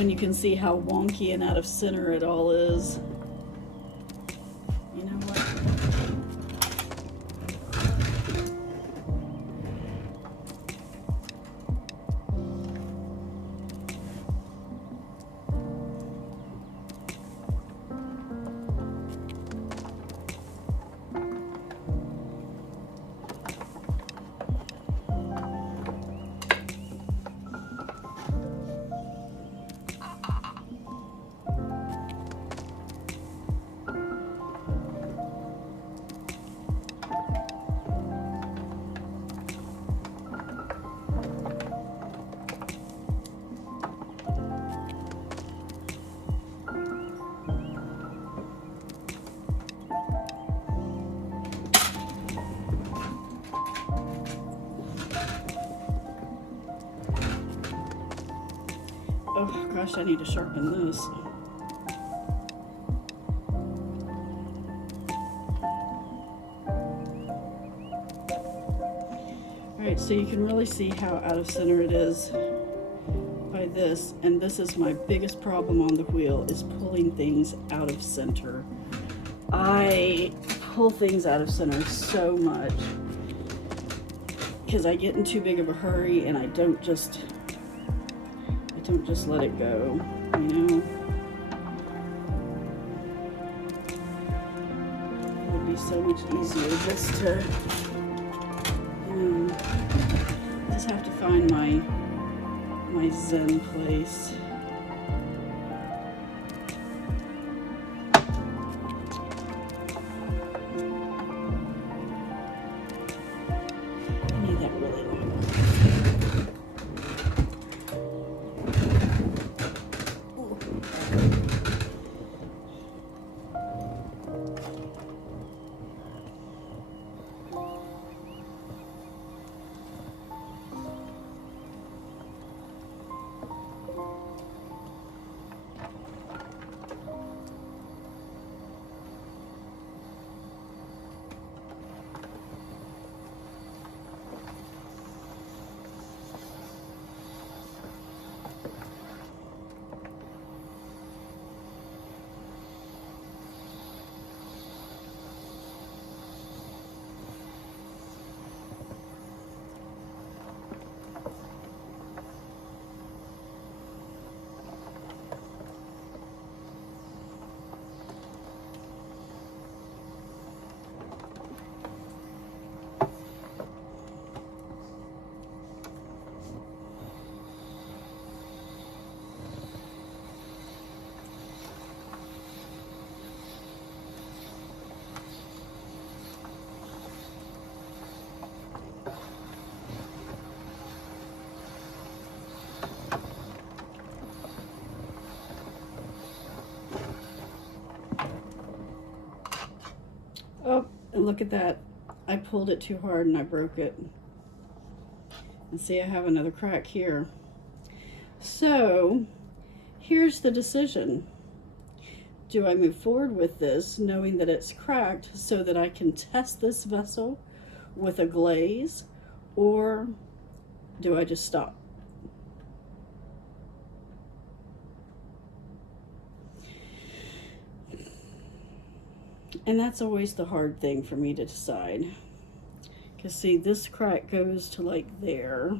when you can see how wonky and out of center it all is. You know what? Oh gosh, I need to sharpen this. Alright, so you can really see how out of center it is by this, and this is my biggest problem on the wheel, is pulling things out of center. I pull things out of center so much because I get in too big of a hurry and I don't just let it go, you know. It would be so much easier just to, just have to find my zen place. I need that really long. Oh, and look at that. I pulled it too hard and I broke it. And see, I have another crack here. So, here's the decision. Do I move forward with this knowing that it's cracked so that I can test this vessel with a glaze, or do I just stop? And that's always the hard thing for me to decide. Because see, this crack goes to like there.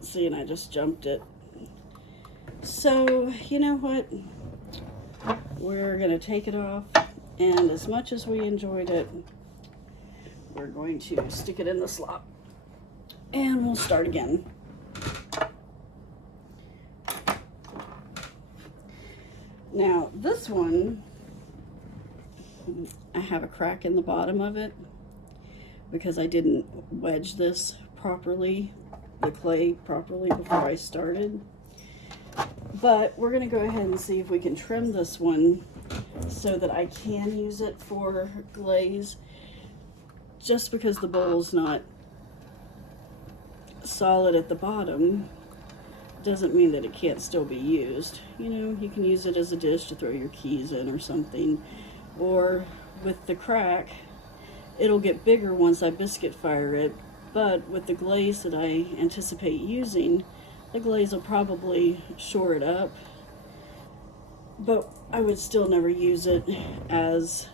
See, and I just jumped it. So, you know what? We're going to take it off. And as much as we enjoyed it, we're going to stick it in the slot. And we'll start again. Now, this one, I have a crack in the bottom of it because I didn't wedge this properly, the clay properly before I started. But we're going to go ahead and see if we can trim this one so that I can use it for glaze. Just because the bowl's not solid at the bottom doesn't mean that it can't still be used. You know, you can use it as a dish to throw your keys in or something. Or with the crack, it'll get bigger once I biscuit fire it, but with the glaze that I anticipate using, the glaze will probably shore it up, but I would still never use it as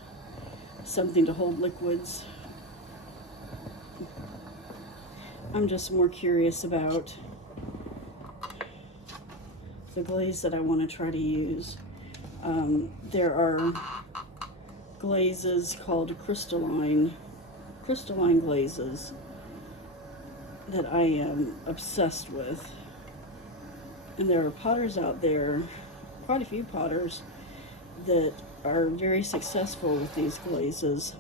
something to hold liquids. I'm just more curious about the glaze that I want to try to use. There are glazes called crystalline glazes that I am obsessed with. And there are potters out there, quite a few potters, that are very successful with these glazes.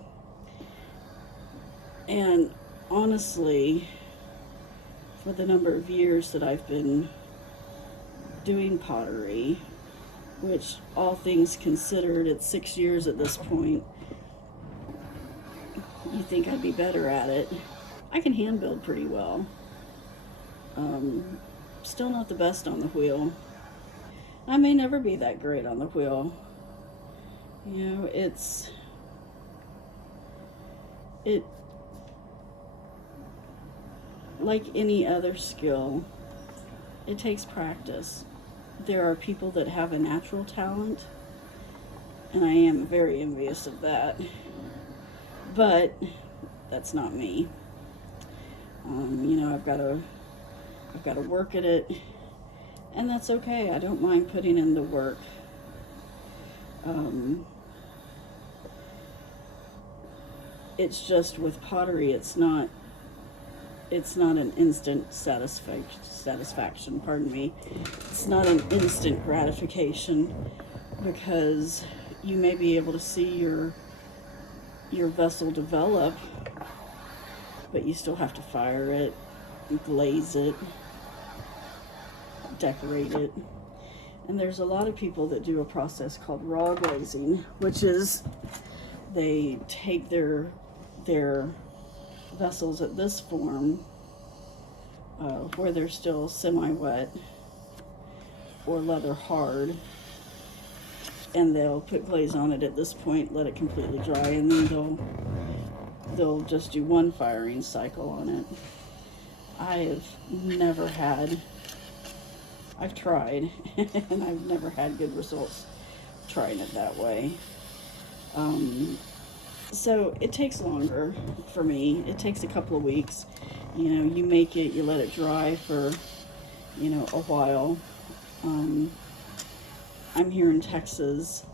And honestly, for the number of years that I've been doing pottery, which all things considered, it's 6 years at this point, you think I'd be better at it. I can hand build pretty well. Still not the best on the wheel. I may never be that great on the wheel. You know, it like any other skill, it takes practice. There are people that have a natural talent, and I am very envious of that, but that's not me. You know, I've got to work at it, and that's okay. I don't mind putting in the work. It's just with pottery, it's not an instant satisfaction, pardon me. It's not an instant gratification, because you may be able to see your vessel develop, but you still have to fire it, glaze it, decorate it. And there's a lot of people that do a process called raw glazing, which is they take their vessels at this form, where they're still semi-wet or leather hard, and they'll put glaze on it at this point, let it completely dry, and then they'll just do one firing cycle on it. I've tried and I've never had good results trying it that way. So it takes longer for me. It takes a couple of weeks. You know, you make it, you let it dry for, you know, a while. I'm here in Texas,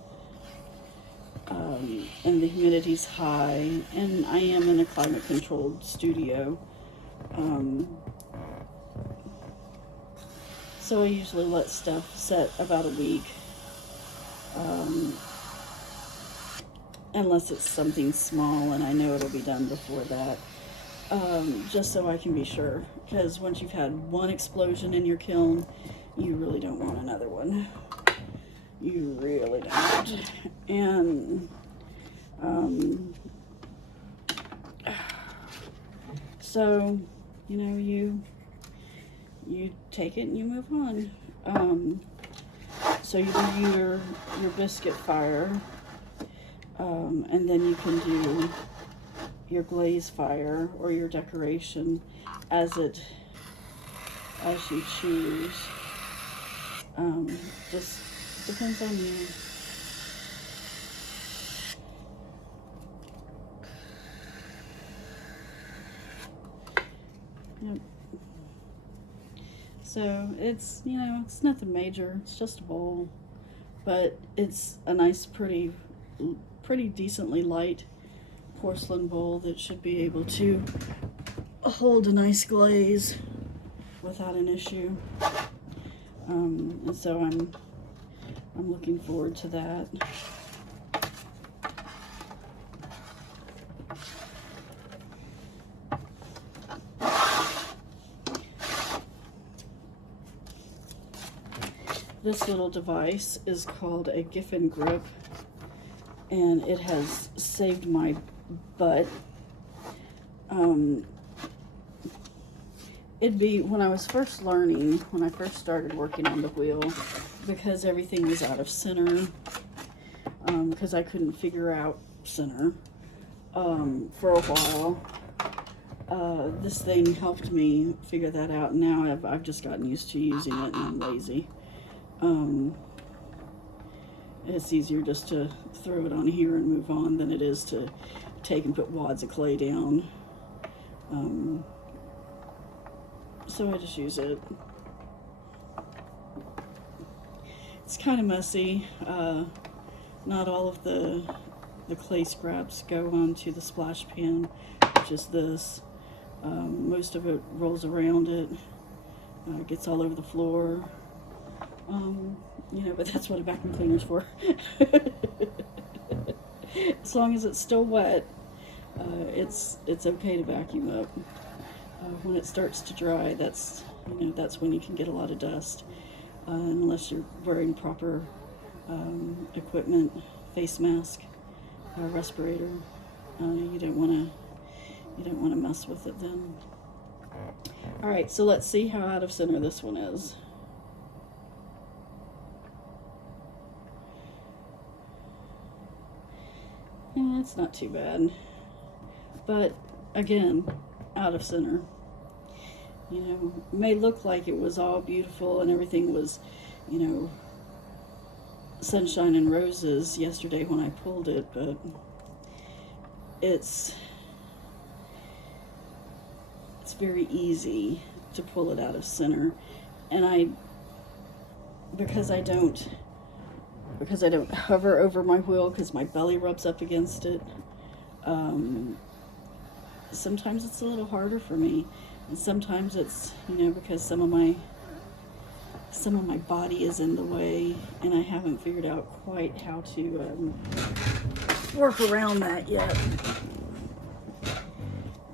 and the humidity's high, and I am in a climate-controlled studio. So I usually let stuff set about a week. Unless it's something small and I know it'll be done before that, just so I can be sure, because once you've had one explosion in your kiln, you really don't want another one. You really don't. And so, you know, you take it and you move on. So you do your biscuit fire. And then you can do your glaze fire or your decoration as you choose. Just depends on you. Yep. So it's, you know, it's nothing major. It's just a bowl, but it's a nice, pretty decently light porcelain bowl that should be able to hold a nice glaze without an issue. And so I'm looking forward to that. This little device is called a Giffen grip, and it has saved my butt. It'd be when I was first learning, when I first started working on the wheel, because everything was out of center, because I couldn't figure out center for a while. this thing helped me figure that out. And now I've just gotten used to using it, and I'm lazy. It's easier just to throw it on here and move on than it is to take and put wads of clay down. So I just use it. It's kind of messy. Not all of the clay scraps go onto the splash pan, which is this. Most of it rolls around it, gets all over the floor. You know, but that's what a vacuum cleaner's for. As long as it's still wet, it's okay to vacuum up. When it starts to dry, that's when you can get a lot of dust. Unless you're wearing proper equipment, face mask, respirator, you don't want to mess with it then. All right, so let's see how out of center this one is. Yeah, it's not too bad, but again, out of center. You know, it may look like it was all beautiful and everything was, you know, sunshine and roses yesterday when I pulled it, but it's very easy to pull it out of center. And because I don't hover over my wheel because my belly rubs up against it, sometimes it's a little harder for me. And sometimes it's, you know, because some of my body is in the way, and I haven't figured out quite how to work around that yet.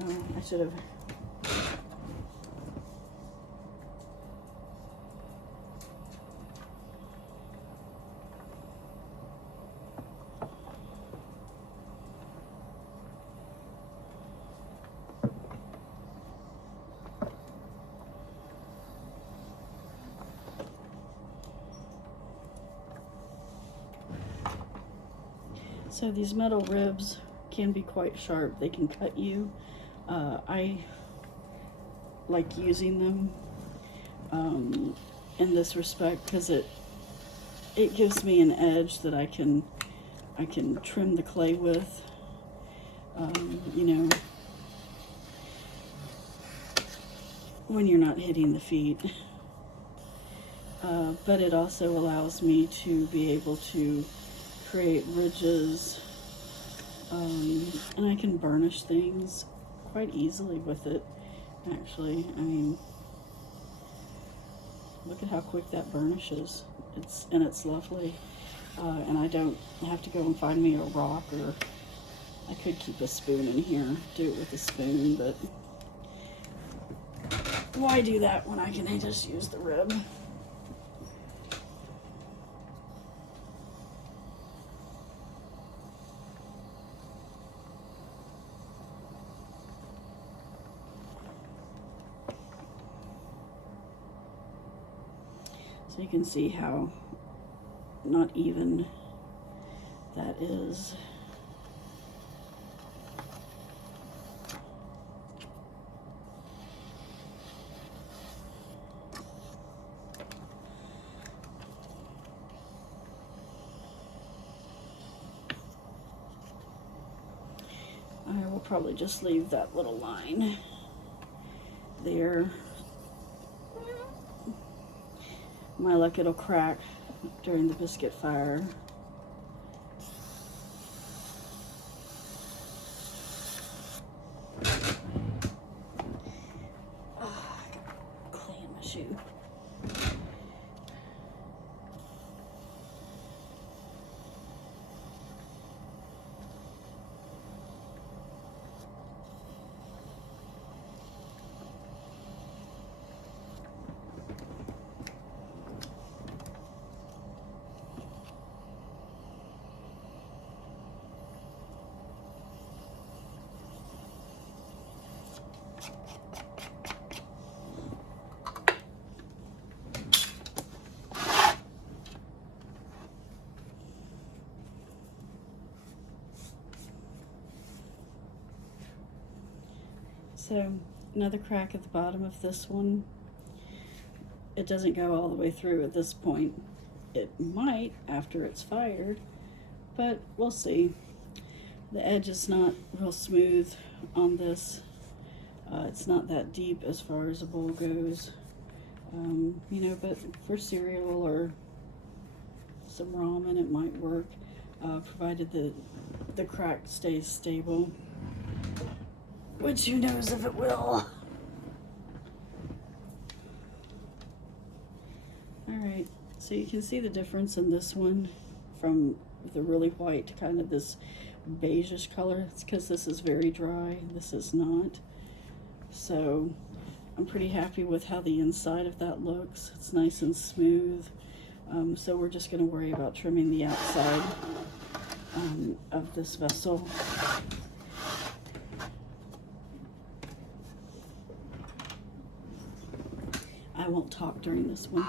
I should have. So these metal ribs can be quite sharp. They can cut you. I like using them in this respect because it gives me an edge that I can trim the clay with. You know, when you're not hitting the feet. But it also allows me to be able to create ridges, and I can burnish things quite easily with it, actually. I mean, look at how quick that burnishes. It's lovely, and I don't have to go and find me a rock, or I could keep a spoon in here, do it with a spoon, but why do that when I can just use the rib? So you can see how not even that is. I will probably just leave that little line there. My luck, it'll crack during the biscuit fire. Oh, I got clay in my shoe. So another crack at the bottom of this one. It doesn't go all the way through at this point. It might after it's fired, but we'll see. The edge is not real smooth on this. It's not that deep as far as a bowl goes. You know, but for cereal or some ramen it might work, provided the crack stays stable, which who knows if it will. Alright, so you can see the difference in this one from the really white to kind of this beigeish color. It's because this is very dry, this is not. So I'm pretty happy with how the inside of that looks. It's nice and smooth. So we're just going to worry about trimming the outside of this vessel. I won't talk during this one.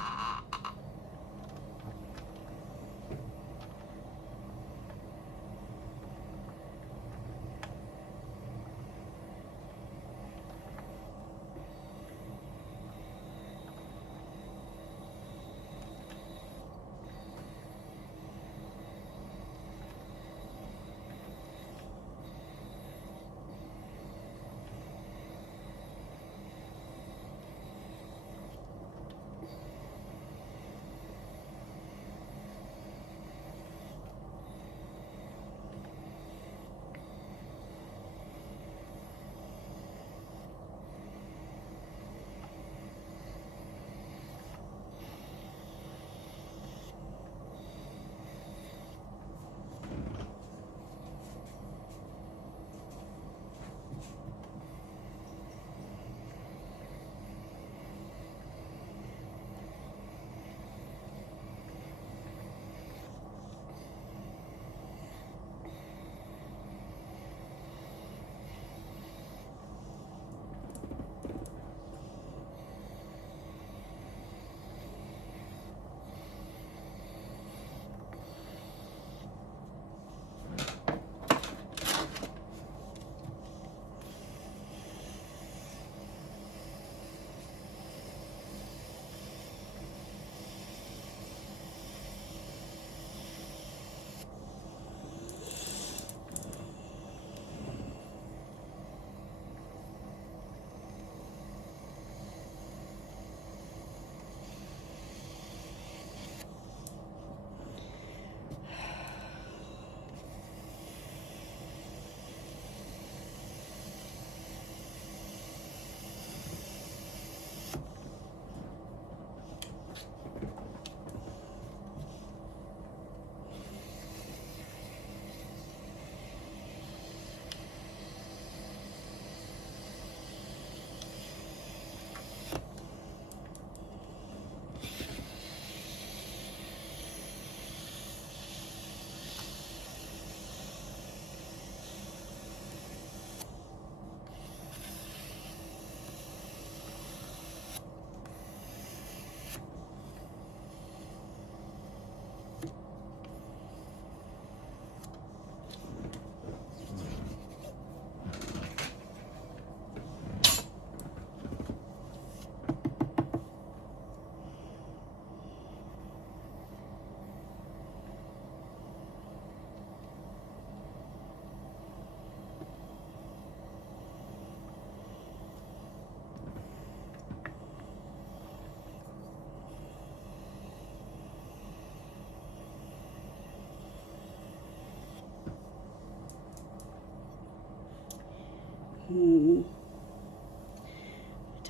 I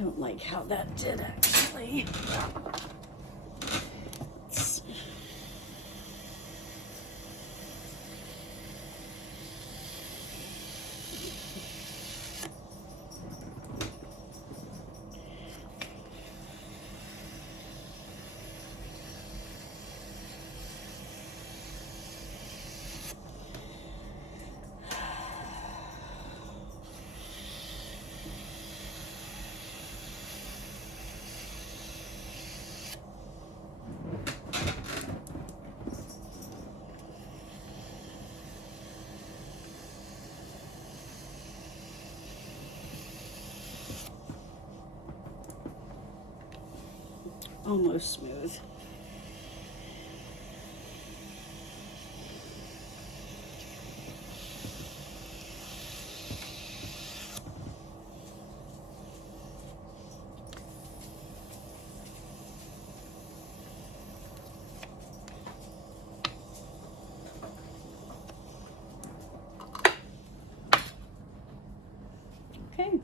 don't like how that did actually. almost smooth. Okay.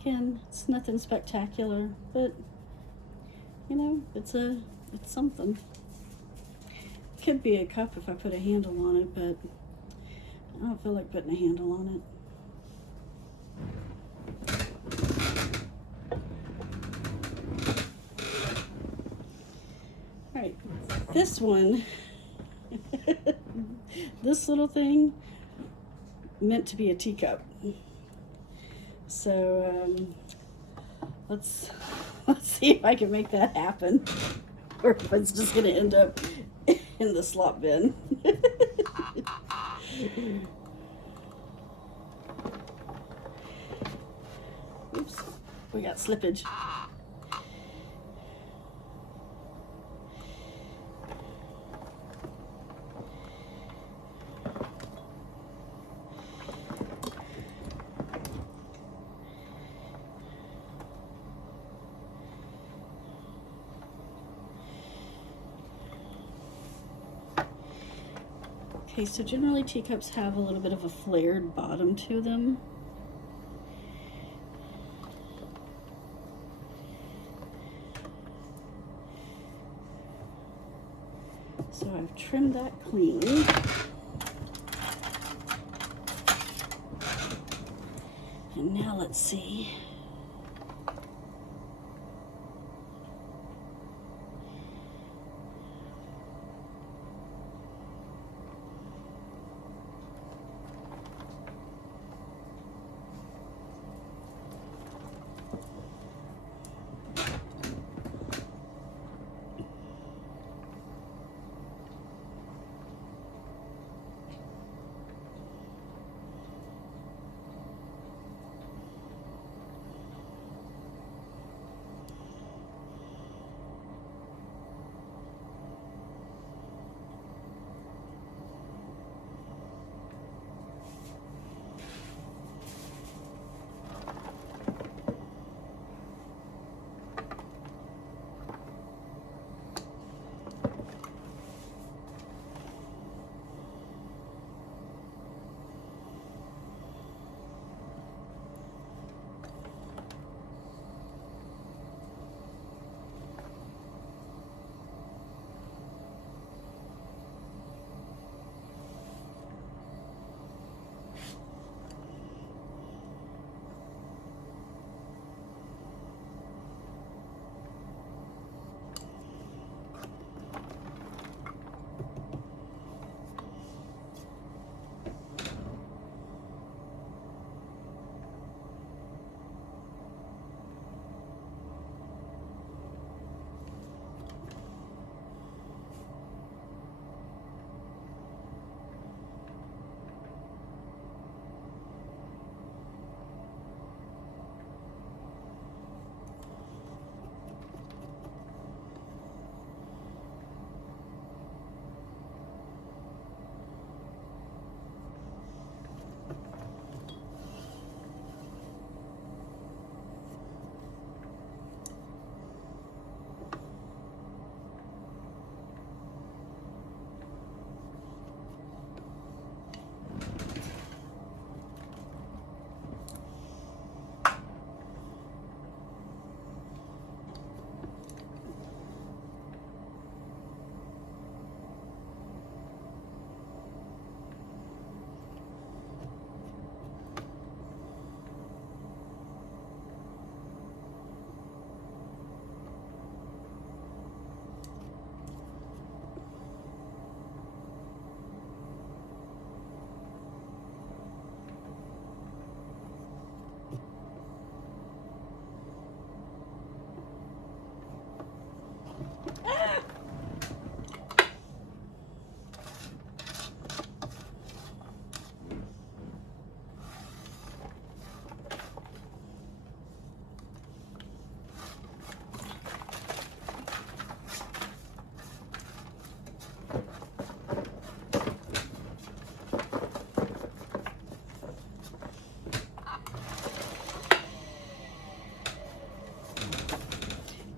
Again, it's nothing spectacular, but you know, it's something. Could be a cup if I put a handle on it, but I don't feel like putting a handle on it. All right, this one, this little thing, meant to be a teacup. So let's see if I can make that happen, or if it's just gonna end up in the slop bin. Oops, we got slippage. Okay, so generally teacups have a little bit of a flared bottom to them. So I've trimmed that clean. And now let's see.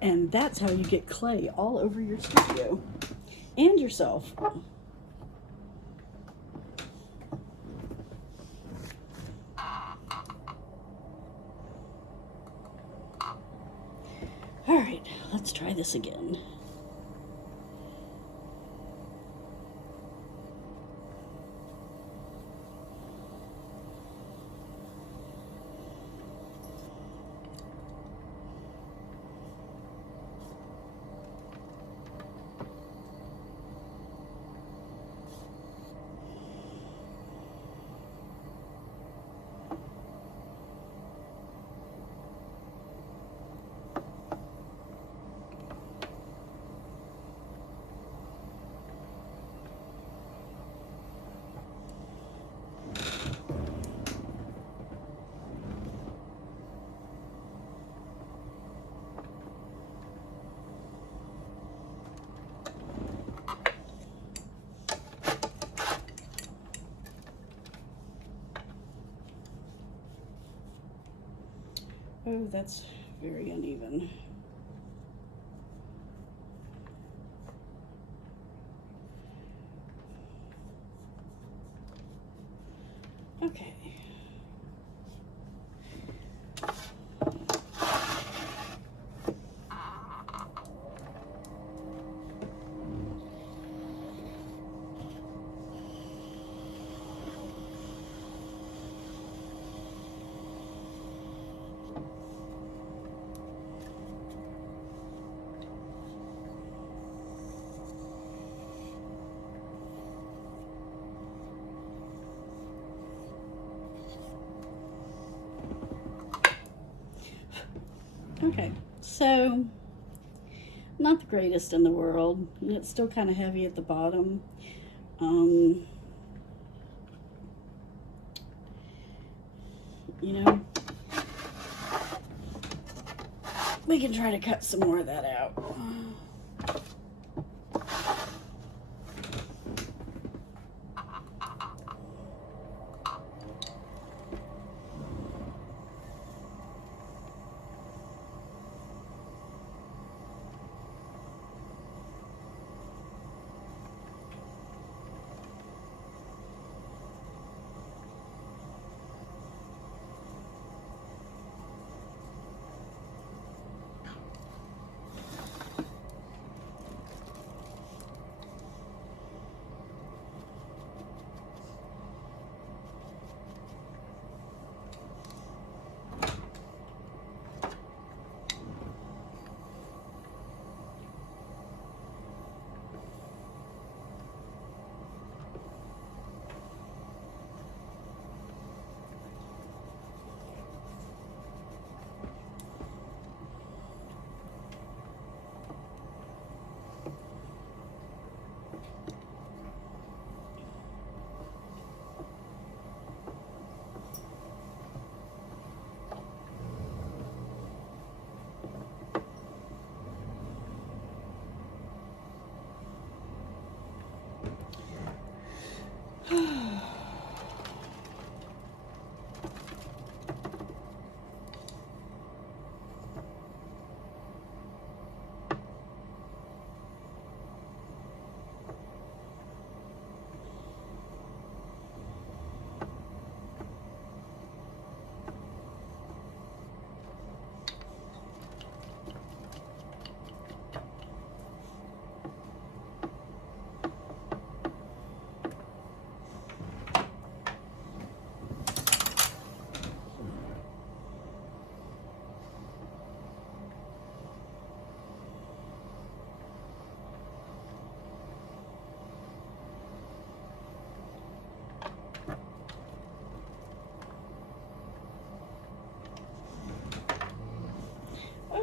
And that's how you get clay all over your studio and yourself. All right, let's try this again. Oh, that's very uneven. Okay. Okay, so not the greatest in the world, and it's still kind of heavy at the bottom. You know, we can try to cut some more of that out.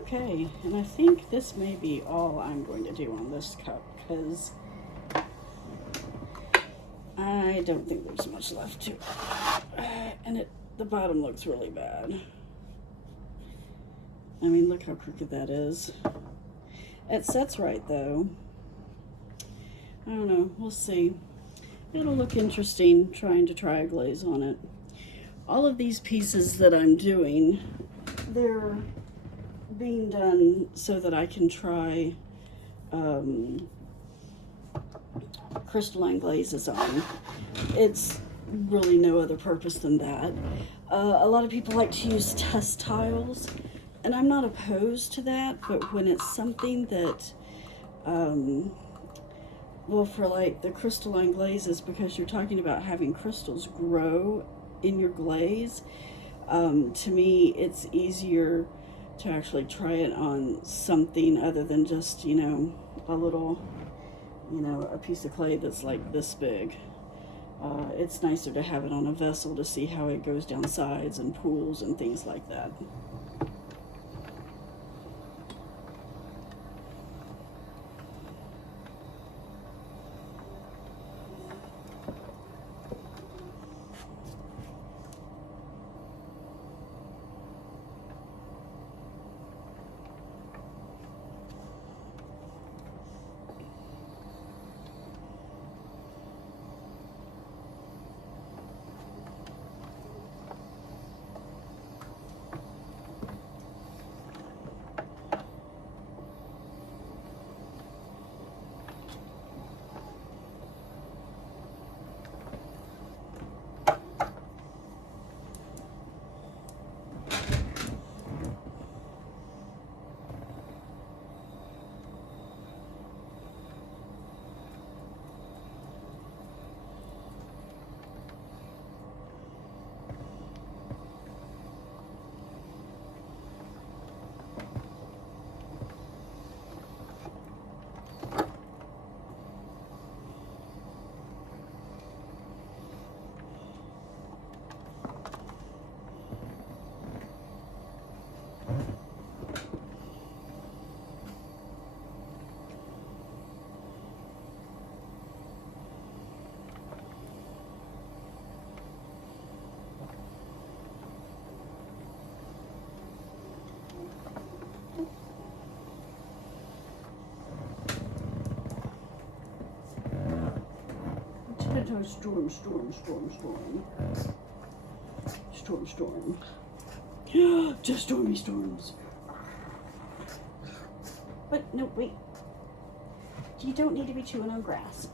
Okay, and I think this may be all I'm going to do on this cup, because I don't think there's much left to it. And the bottom looks really bad. I mean, look how crooked that is. It sets right, though. I don't know, we'll see. It'll look interesting trying to try a glaze on it. All of these pieces that I'm doing, they're being done so that I can try crystalline glazes on. It's really no other purpose than that. A lot of people like to use test tiles, and I'm not opposed to that, but when it's something that, well, for like the crystalline glazes, because you're talking about having crystals grow in your glaze, to me it's easier to actually try it on something other than just, you know, a little, you know, a piece of clay that's like this big. It's nicer to have it on a vessel to see how it goes down sides and pools and things like that. Storm, storm, storm, storm. Storm, storm. Just stormy storms. But no, wait. You don't need to be chewing on grass.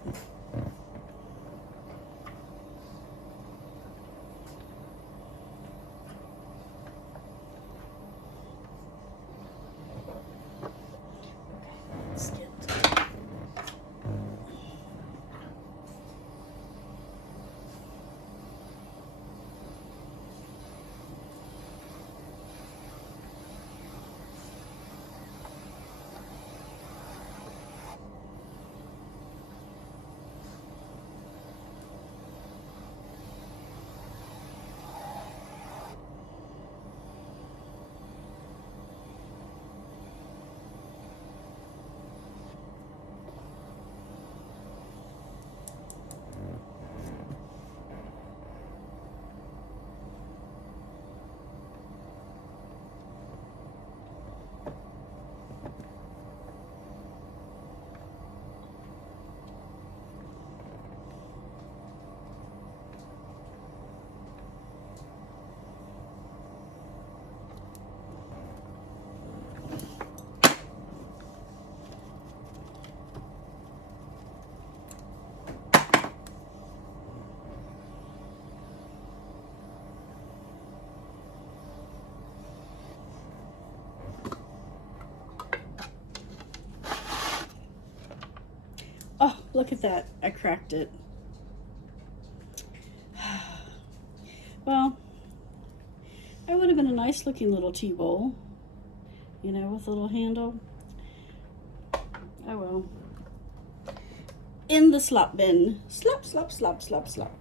Oh, look at that. I cracked it. Well, that would have been a nice looking little tea bowl, you know, with a little handle. Oh well. In the slop bin. Slop, slop, slop, slop, slop.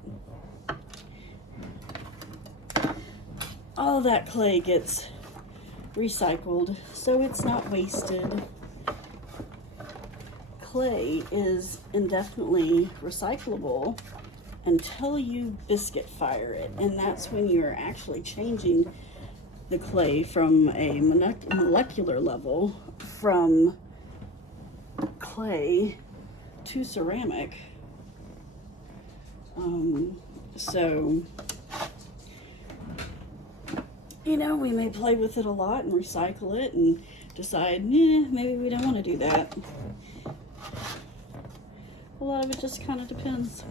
All that clay gets recycled, so it's not wasted. Clay is indefinitely recyclable until you biscuit fire it, and that's when you're actually changing the clay from a molecular level from clay to ceramic. So you know, we may play with it a lot and recycle it and decide, yeah, maybe we don't want to do that. A lot of it just kind of depends.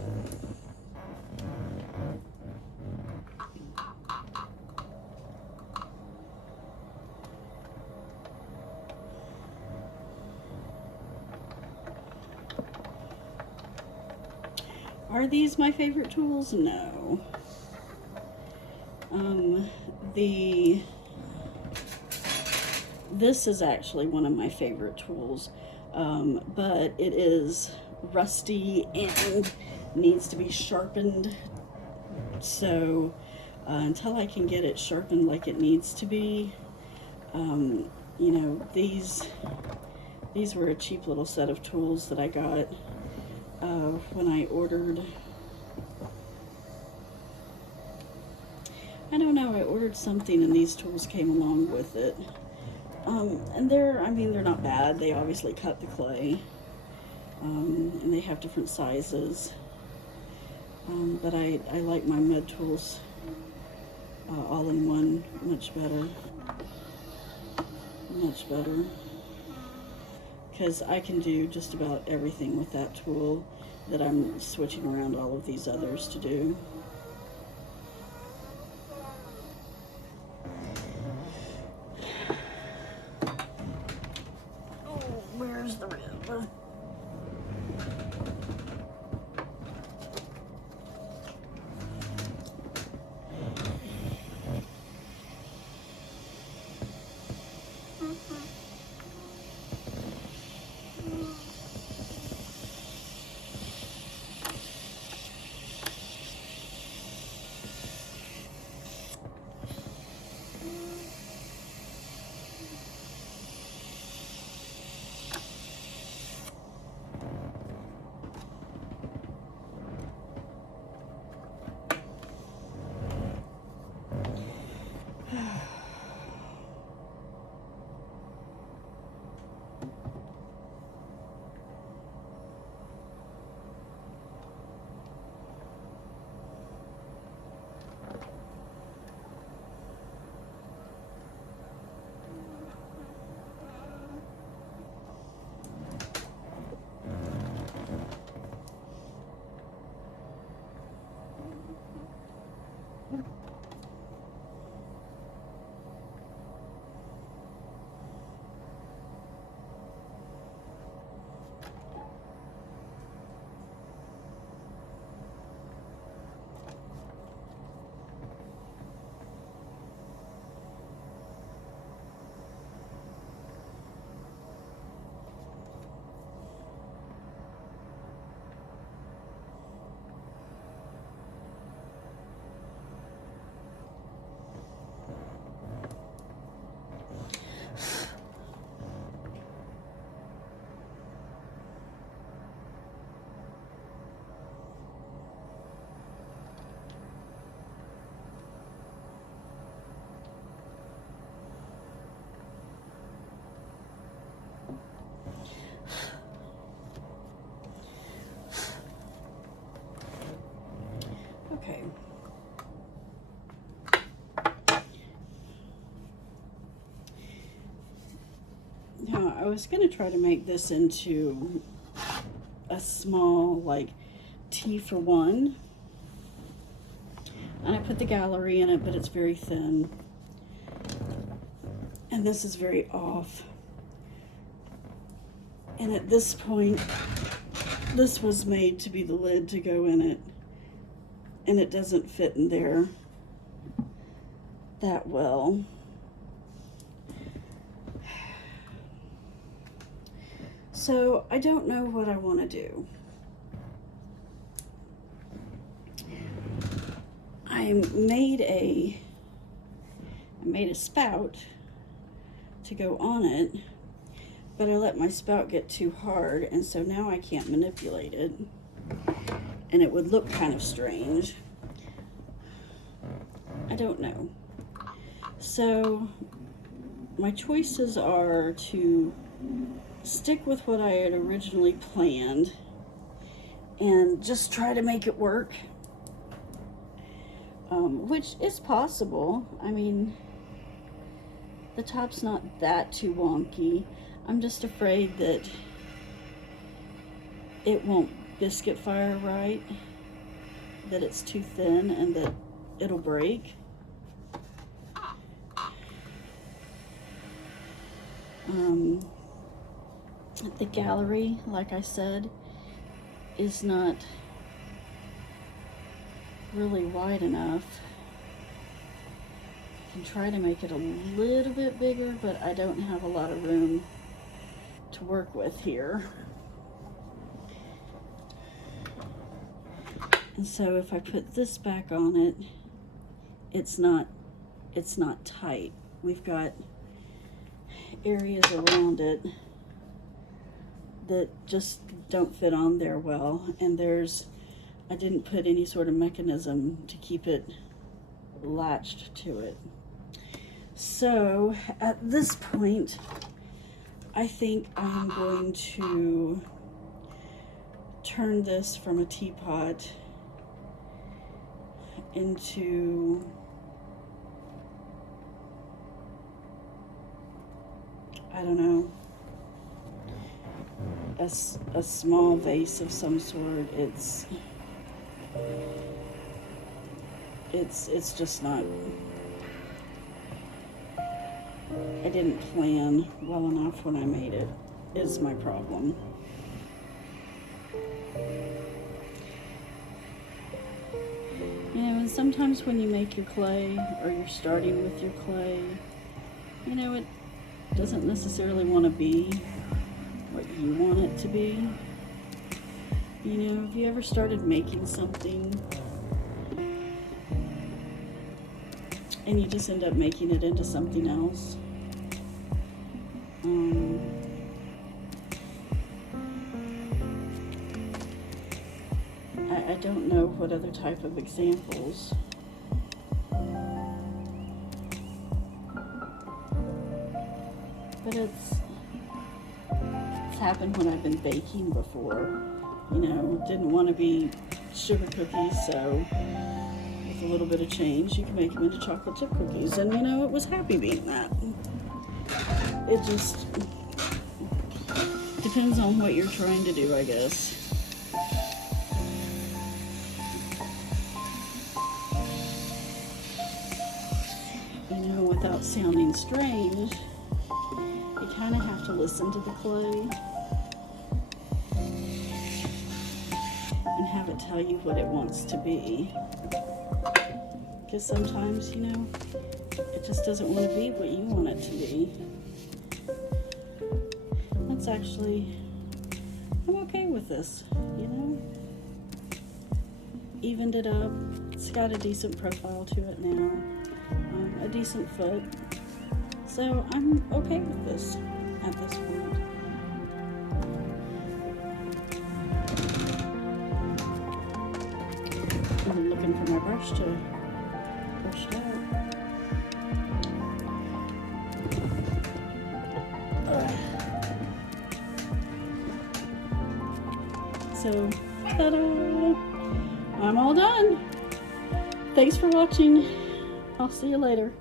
Are these my favorite tools? No. This is actually one of my favorite tools, but it is rusty and needs to be sharpened. So until I can get it sharpened like it needs to be, you know, these were a cheap little set of tools that I got when I ordered, I don't know, I ordered something and these tools came along with it. And I mean, they're not bad. They obviously cut the clay, and they have different sizes. But I like my mud tools all in one much better. Much better. Because I can do just about everything with that tool that I'm switching around all of these others to do. Oh, where's the rib? Okay. Now, I was going to try to make this into a small, like, tea for one. And I put the gallery in it, but it's very thin. And this is very off. And at this point, this was made to be the lid to go in it. And it doesn't fit in there that well. So I don't know what I want to do. I made a spout to go on it, but I let my spout get too hard, and so now I can't manipulate it, and it would look kind of strange. I don't know. So my choices are to stick with what I had originally planned and just try to make it work, which is possible. I mean, The top's not that too wonky. I'm just afraid that it won't biscuit fire right, that it's too thin and that it'll break. The gallery, like I said, is not really wide enough. I can try to make it a little bit bigger, but I don't have a lot of room to work with here. And so if I put this back on it, it's not tight. We've got areas around it that just don't fit on there well, and I didn't put any sort of mechanism to keep it latched to it. So at this point, I think I'm going to turn this from a teapot into I don't know, a small vase of some sort. It's just not, I didn't plan well enough when I made it, is my problem. You know, and sometimes when you make your clay, or you're starting with your clay, you know, it doesn't necessarily want to be what you want it to be. You know, have you ever started making something and you just end up making it into something else? I don't know what other type of examples. But it's happened when I've been baking before. You know, didn't want to be sugar cookies, so with a little bit of change, you can make them into chocolate chip cookies. And you know, it was happy being that. It just depends on what you're trying to do, I guess. You know, without sounding strange, you kind of have to listen to the clay and have it tell you what it wants to be. Because sometimes, you know, it just doesn't want to be what you want it to be. That's actually, I'm okay with this, you know. Evened it up. It's got a decent profile to it now. A decent foot. So I'm okay with this at this point. I'm looking for my brush to brush it out. So, ta-da! I'm all done. Thanks for watching. I'll see you later.